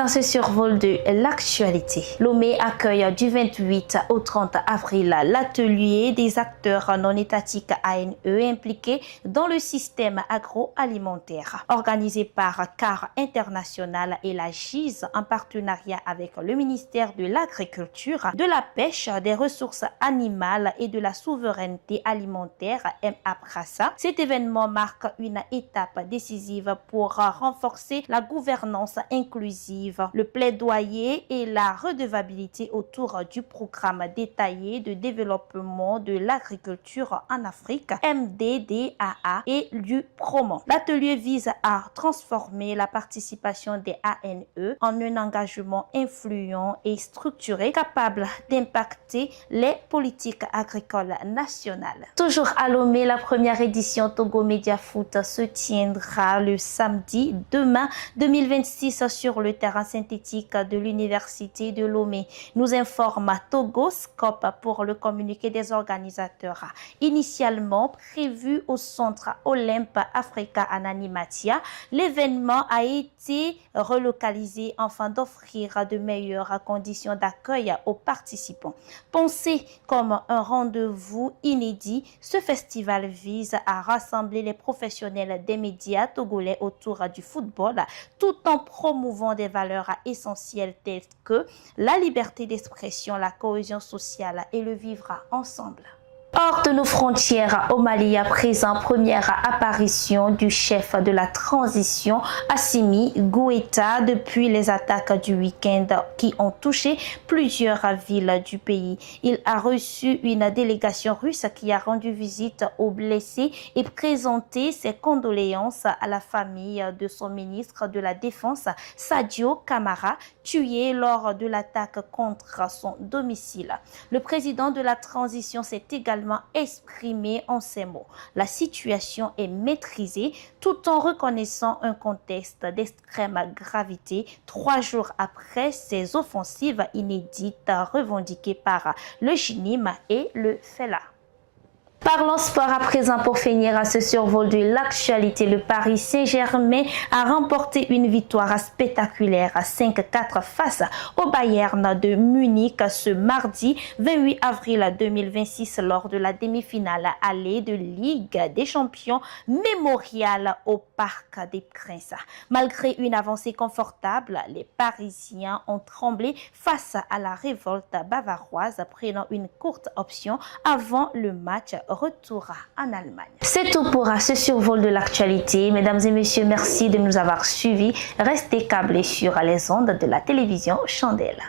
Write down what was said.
dans ce survol de l'actualité, Lomé accueille du 28 au 30 avril l'atelier des acteurs non étatiques ANE impliqués dans le système agroalimentaire. Organisé par CAR International et la GIZ en partenariat avec le ministère de l'Agriculture, de la Pêche, des Ressources animales et de la souveraineté alimentaire (MAPRASA), cet événement marque une étape décisive pour renforcer la gouvernance inclusive, le plaidoyer et la redevabilité autour du programme détaillé de développement de l'agriculture en Afrique MDDAA et du PROMON. L'atelier vise à transformer la participation des ANE en un engagement influent et structuré capable d'impacter les politiques agricoles nationales. Toujours à Lomé, la première édition Togo Media Foot se tiendra le samedi 2 mai 2026 sur le terrain synthétique de l'université de Lomé, nous informe Togo Scope pour le communiqué des organisateurs. Initialement prévu au centre Olympe Africa en Animatia, l'événement a été relocalisé afin d'offrir de meilleures conditions d'accueil aux participants. Pensé comme un rendez-vous inédit, ce festival vise à rassembler les professionnels des médias togolais autour du football, tout en promouvant des valeurs essentielles telles que la liberté d'expression, la cohésion sociale et le vivre ensemble. Hors de nos frontières, au Mali, à présent, première apparition du chef de la transition, Assimi Goïta, depuis les attaques du week-end qui ont touché plusieurs villes du pays. Il a reçu une délégation russe qui a rendu visite aux blessés et présenté ses condoléances à la famille de son ministre de la Défense, Sadio Kamara, tué lors de l'attaque contre son domicile. Le président de la transition s'est également exprimé en ces mots. La situation est maîtrisée tout en reconnaissant un contexte d'extrême gravité 3 jours après ces offensives inédites revendiquées par le JNIM et le FELA. Parlons sport à présent pour finir à ce survol de l'actualité. Le Paris Saint-Germain a remporté une victoire spectaculaire à 5-4 face au Bayern de Munich ce mardi 28 avril 2026 lors de la demi-finale allée de Ligue des Champions mémoriale au Parc des Princes. Malgré une avancée confortable, les Parisiens ont tremblé face à la révolte bavaroise, prenant une courte option avant le match retour en Allemagne. C'est tout pour ce survol de l'actualité. Mesdames et messieurs, merci de nous avoir suivis. Restez câblés sur les ondes de la télévision Chandelle.